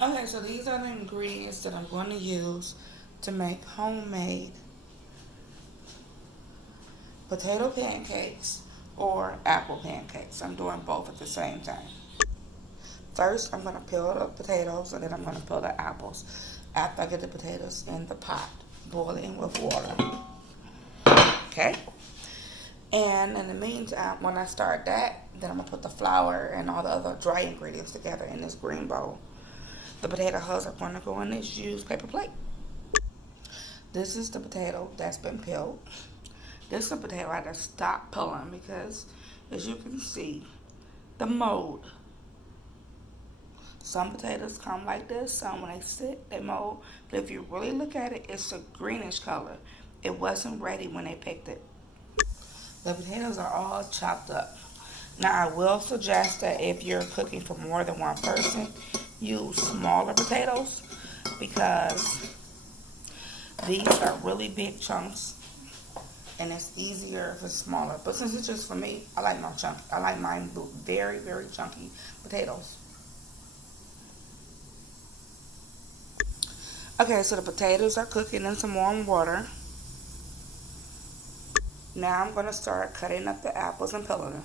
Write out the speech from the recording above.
Okay, so these are the ingredients that I'm going to use to make homemade potato pancakes or apple pancakes. I'm doing both at the same time. First, I'm going to peel the potatoes and then I'm going to peel the apples after I get the potatoes in the pot boiling with water. Okay? And in the meantime, when I start that, then I'm going to put the flour and all the other dry ingredients together in this green bowl. The potato hulls are going to go in this used paper plate. This is the potato that's been peeled. This is a potato I just stopped peeling because, as you can see, the mold. Some potatoes come like this, some when they sit, they mold. But if you really look at it, it's a greenish color. It wasn't ready when they picked it. The potatoes are all chopped up. Now, I will suggest that if you're cooking for more than one person, use smaller potatoes because these are really big chunks and it's easier if it's smaller. But since it's just for me, I like my chunky. I like mine very, very chunky potatoes. Okay, so the potatoes are cooking in some warm water. Now I'm going to start cutting up the apples and peeling them.